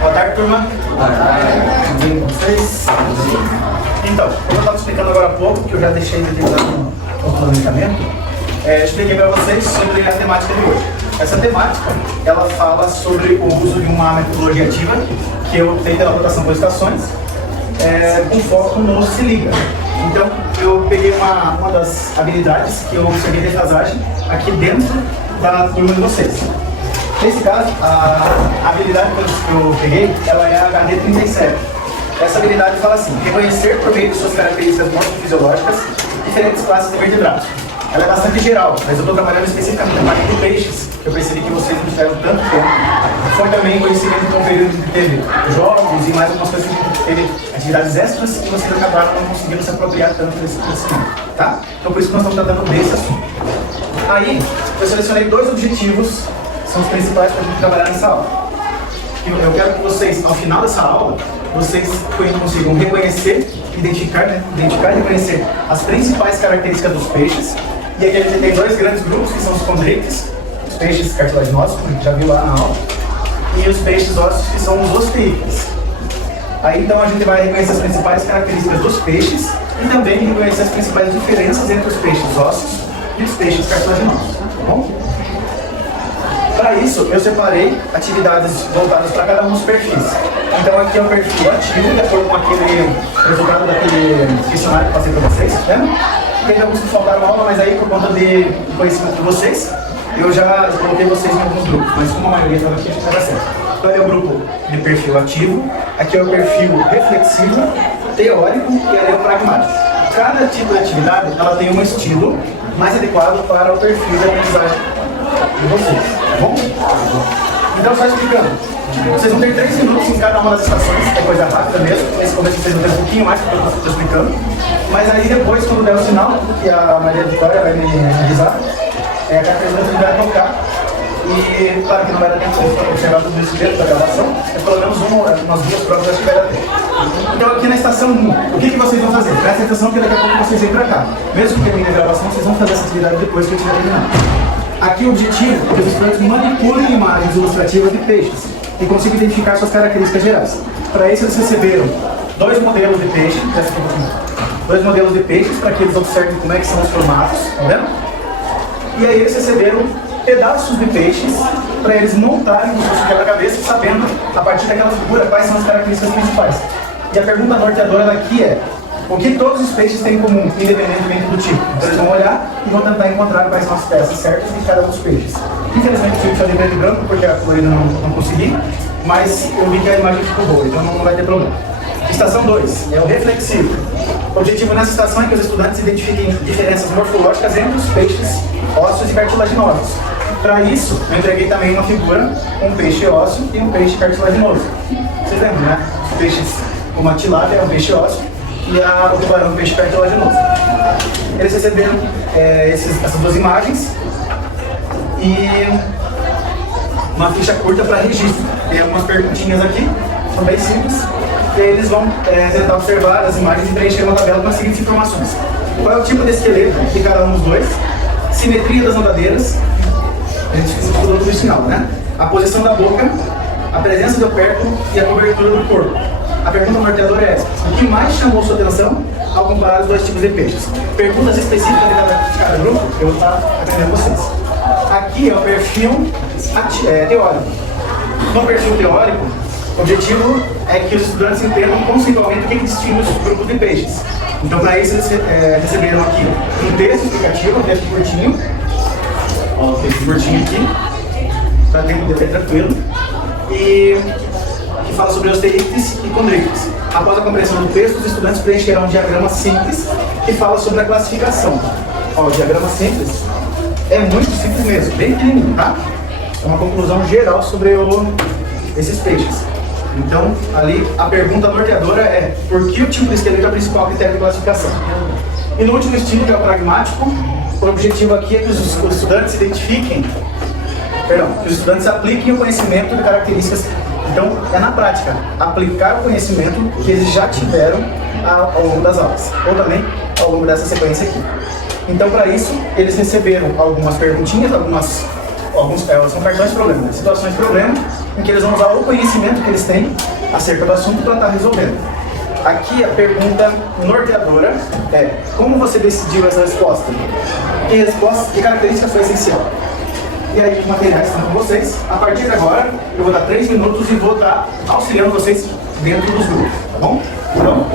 Boa tarde, turma. Boa tarde. Tudo bem com vocês? Então, como eu estava explicando agora há pouco, que eu já deixei determinado o planejamento, expliquei para vocês sobre a temática de hoje. Essa temática, ela fala sobre o uso de uma metodologia ativa, que eu tenho da rotação por estações, com foco no se liga. Então, eu peguei uma das habilidades que eu observei de defasagem aqui dentro da turma de vocês. Nesse caso, a habilidade que eu peguei, ela é a HD37. Essa habilidade fala assim: reconhecer por meio de suas características morfofisiológicas diferentes classes de vertebrados. Ela é bastante geral, mas eu estou trabalhando especificamente na parte de peixes, que eu percebi que vocês não tiveram tanto tempo. Foi também conhecimento de um período que teve jogos e mais algumas coisas que teve atividades extras e vocês acabaram não conseguindo se apropriar tanto desse conhecimento, tá? Então por isso que nós estamos tratando desse assunto. Aí, eu selecionei dois objetivos, são os principais para a gente trabalhar nessa aula. Eu quero que vocês, ao final dessa aula, vocês consigam reconhecer, identificar e reconhecer as principais características dos peixes. E aqui a gente tem dois grandes grupos, que são os condrites, os peixes cartilaginosos, que a gente já viu lá na aula, e os peixes ósseos, que são os osteípedes. Aí então a gente vai reconhecer as principais características dos peixes e também reconhecer as principais diferenças entre os peixes ósseos e os peixes cartilaginosos, tá bom? Para isso, eu separei atividades voltadas para cada um dos perfis. Então aqui é o perfil ativo, de acordo com aquele resultado daquele questionário que eu passei para vocês, lembra? Teve alguns que faltaram aula, mas aí por conta de conhecimento de vocês, eu já coloquei vocês em alguns grupos, mas como a maioria estava aqui, a gente vai dar certo. Então é o grupo de perfil ativo, aqui é o perfil reflexivo, teórico e ali é o pragmático. Cada tipo de atividade, ela tem um estilo mais adequado para o perfil de aprendizagem de vocês, tá bom? Então só explicando, vocês vão ter 3 minutos em cada uma das estações, é coisa rápida mesmo, nesse começo vocês vão ter um pouquinho mais do que eu estou explicando, mas aí depois, quando der o sinal, que a Maria Vitória vai me avisar, a característica vai tocar, e claro que não vai dar tempo de observar tudo isso dentro da gravação, é pelo menos umas 2 provas que vai dar tempo. Então aqui na estação 1, o que vocês vão fazer? Presta atenção que daqui a pouco vocês vêm para cá. Mesmo que termine a gravação, vocês vão fazer essa atividade depois que eu estiver terminando. Aqui o objetivo é que os estudantes manipulem imagens ilustrativas de peixes e consigam identificar suas características gerais. Para isso eles receberam 2 modelos de peixe, 2 modelos de peixes para que eles observem como é que são os formatos, tá vendo? E aí eles receberam pedaços de peixes para eles montarem no seu quebra-cabeça, sabendo, a partir daquela figura, quais são as características principais. E a pergunta norteadora daqui é: o que todos os peixes têm em comum, independentemente do tipo? Então eles vão olhar e vão tentar encontrar quais são as peças certas de cada um dos peixes. Infelizmente eu tive que fazer preto e branco porque a colorida não consegui, mas eu vi que a imagem ficou boa, então não vai ter problema. Estação 2 é o reflexivo. O objetivo nessa estação é que os estudantes identifiquem diferenças morfológicas entre os peixes ósseos e cartilaginosos. Para isso, eu entreguei também uma figura, um peixe ósseo e um peixe cartilaginoso. Vocês lembram, né? Os peixes, como a tilápia é um peixe ósseo e o tubarão é um peixe cartilaginoso. Eles receberam essas 2 imagens e uma ficha curta para registro. Tem algumas perguntinhas aqui, são bem simples. E eles vão tentar observar as imagens e preencher uma tabela com as seguintes informações: qual é o tipo de esqueleto de cada um dos dois, simetria das nadadeiras, a gente estudou tudo isso no final, né? A posição da boca, a presença do perto e a cobertura do corpo. A pergunta norteadora é essa: o que mais chamou sua atenção ao comparar os 2 tipos de peixes? Perguntas específicas de cada grupo, eu vou estar atendendo vocês. Aqui é o perfil teórico. No perfil teórico, o objetivo é que os estudantes entendam conceitualmente o que distingue os grupos de peixes. Então, para isso, eles receberam aqui um texto explicativo, um texto curtinho. Ó, o texto curtinho aqui, para tempo de ler tranquilo. E que fala sobre osteípedes e condrites. Após a compreensão do texto, os estudantes preencherão um diagrama simples que fala sobre a classificação. Ó, o diagrama simples é muito simples mesmo, bem pequenininho, tá? É uma conclusão geral sobre esses peixes. Então, ali, a pergunta norteadora é: por que o tipo de esqueleto é o principal critério de classificação? E no último estilo, que é o pragmático, o objetivo aqui é que os estudantes identifiquem, que os estudantes apliquem o conhecimento de características. Então, é na prática, aplicar o conhecimento que eles já tiveram ao longo das aulas, ou também ao longo dessa sequência aqui. Então, para isso, eles receberam algumas perguntinhas, são cartões de problema, situações de problema, em que eles vão usar o conhecimento que eles têm acerca do assunto para estar resolvendo. Aqui a pergunta norteadora é: como você decidiu essa resposta? Que característica foi essencial? E aí, os materiais estão com vocês. A partir de agora, eu vou dar 3 minutos e vou estar auxiliando vocês dentro dos grupos, tá bom? Então,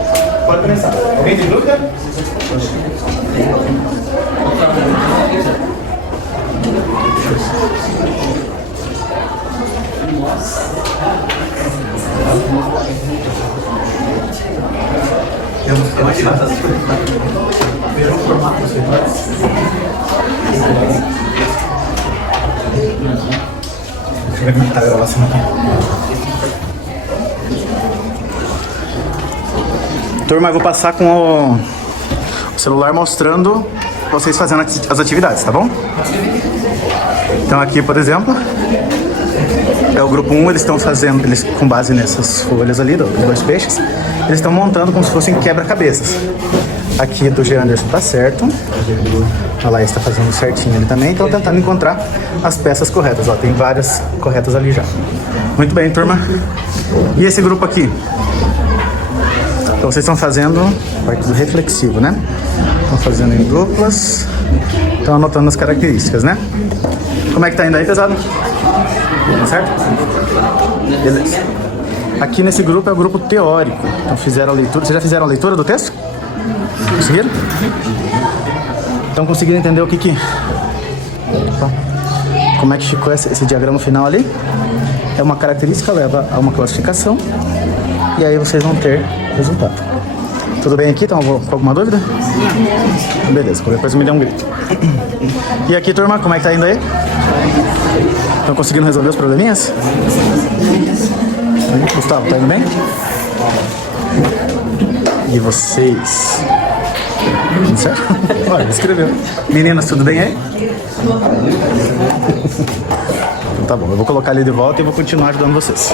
pode começar. Alguém tem dúvida? Eu vou tirar essas coisas. Veja o formato que você faz. Deixa eu ver como está a gravação aqui. Turma, eu vou passar com o celular mostrando vocês fazendo as atividades, tá bom? Então aqui, por exemplo, é o grupo 1, eles estão fazendo, eles com base nessas folhas ali, dos 2 peixes, eles estão montando como se fossem quebra-cabeças. Aqui do G. Anderson tá certo. A Laís está fazendo certinho ali também. Então tentando encontrar as peças corretas. Ó, tem várias corretas ali já. Muito bem, turma. E esse grupo aqui? Então vocês estão fazendo parte do reflexivo, né? Estão fazendo em duplas. Estão anotando as características, né? Como é que tá indo aí, pesado? Certo? Beleza. Aqui nesse grupo é o grupo teórico. Então fizeram a leitura. Vocês já fizeram a leitura do texto? Conseguiram? Então conseguiram entender o que como é que ficou esse diagrama final ali? É uma característica, leva a uma classificação e aí vocês vão ter resultado. Tudo bem aqui? Estão com alguma dúvida? Beleza, qualquer coisa me dê um grito. E aqui, turma, como é que tá indo aí? Estão conseguindo resolver os probleminhas? Gustavo, tá indo bem? E vocês? Tudo certo? Olha, escreveu. Meninas, tudo bem aí? Então tá bom, eu vou colocar ele de volta e vou continuar ajudando vocês.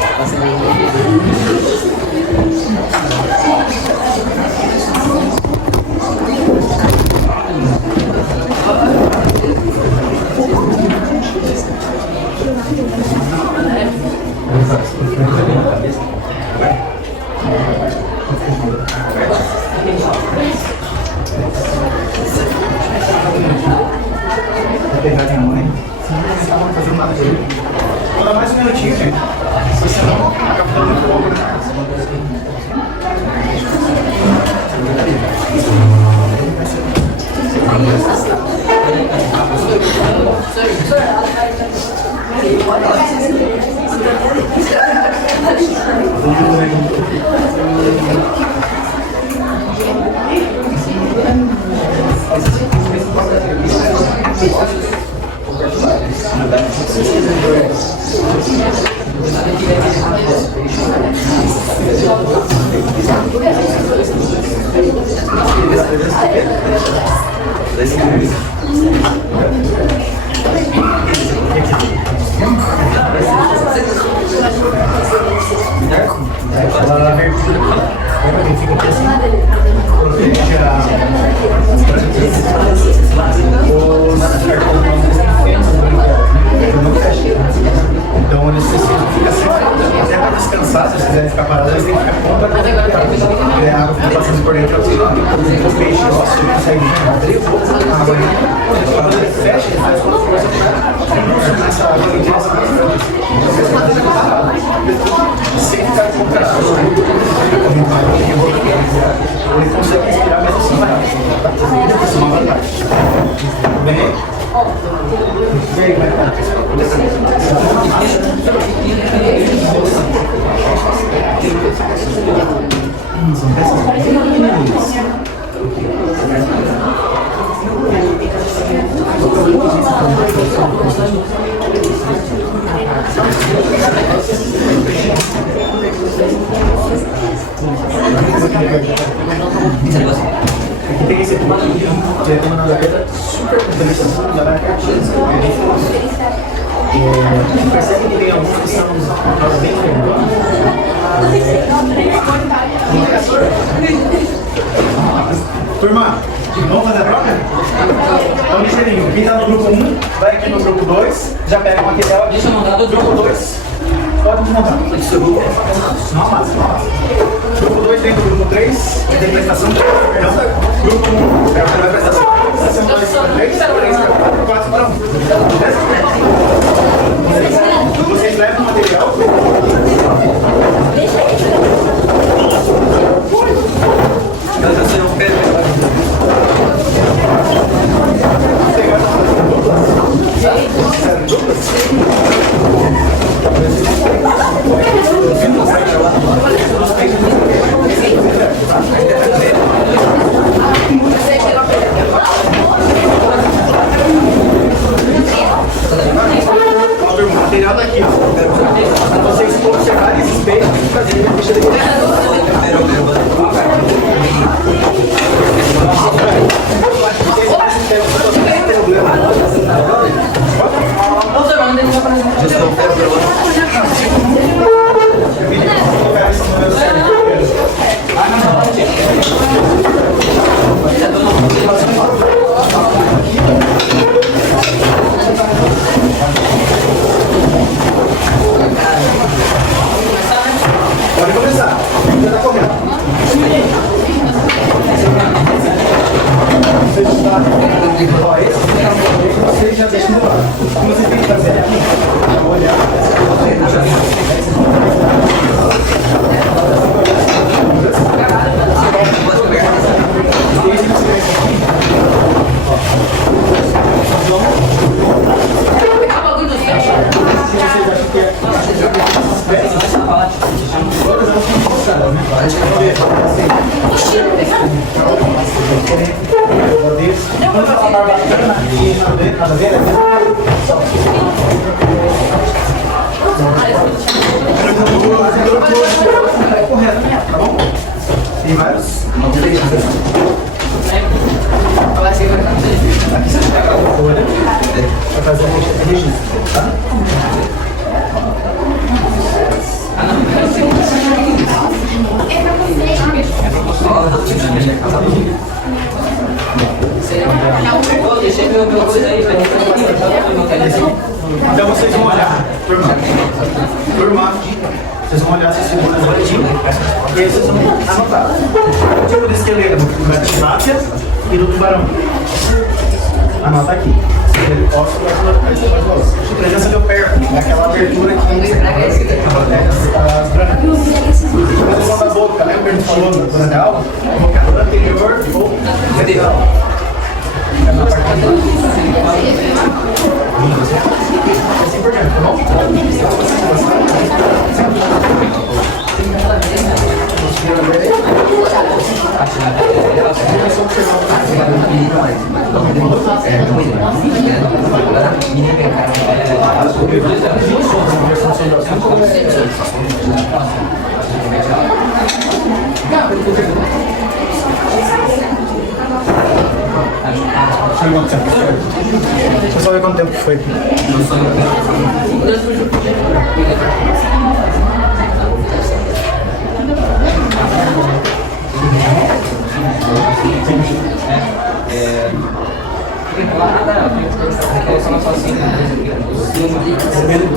Vou pegar minha mãe. Não vou fazer nada aqui. Vou dar mais um minutinho, gente. Se não, acaba ficando muito pouco, né? Então eles precisam ficar assim, até para descansar, se eles quiserem ficar parados, eles têm que ficar completamente parados. É a água que está passando por dentro, o peixe nosso consegue abrir um pouco a água ali. Quando ele fecha, ele faz toda a força para essa água em direção às plantas. Então vocês podem ficar parados, sem ficar com o cara. Ele consegue respirar, mas assim vai rápido. Isso é uma vantagem. Tudo bem? E aí, como é que tá? São peças pequenininhas. Aqui tem esse ponto que é uma gaveta super interessante, já vai pertinho. Percebe que tem alguns que são bem redondos. Turma, vamos fazer a prova? Então, ligeirinho. Quem está no grupo 1 vai aqui no grupo 2, já pega o material aqui. Grupo 2, pode Não amassa, não amassa. Grupo 2 dentro do grupo 3, tem prestação. Perdão. Grupo 1, vai prestação. Prestação 2 para 3, 3 para 4, 4 para 1. Vocês levam o material. O material daqui, ó. Vocês observarem esses peixes e fazerem a ficha daqui. Pode começar. Já está correndo. Vocês já deixam do lado. O que vocês têm que fazer aqui é olhar. Tá bom? Tem vários? Não tem. Aqui você vai pegar a folha para fazer o registro, tá? Então vocês vão olhar, turma, vocês vão olhar essas figuras aqui e aí vocês vão anotar o tipo de esqueleto da tilápia e do tubarão. Anota aqui. Presença deu perto, naquela abertura que tem as brancas. Posição da boca, lembra que a gente falou no Brandal? Boca anterior ou lateral. É na parte de baixo. Assim por diante, tá bom? Deixa eu só ver quanto tempo que foi aqui.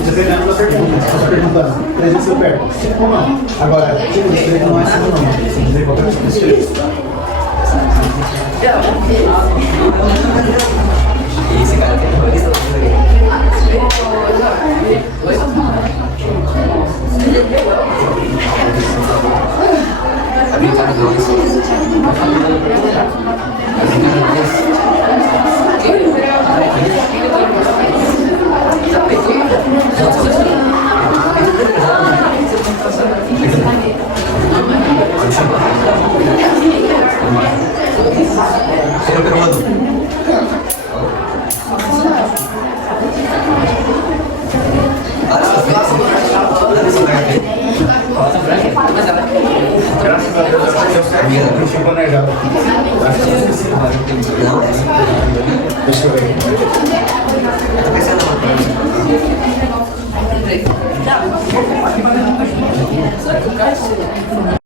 Dependendo da pergunta, se você perguntar presença perto, sim ou não? Agora, tipo de esqueleto não é sim ou não. Você tem que dizer qualquer tipo de esqueleto. Esse cara tem dois. Graças a Deus, eu tinha planejado. Acho que eu esqueci. Não.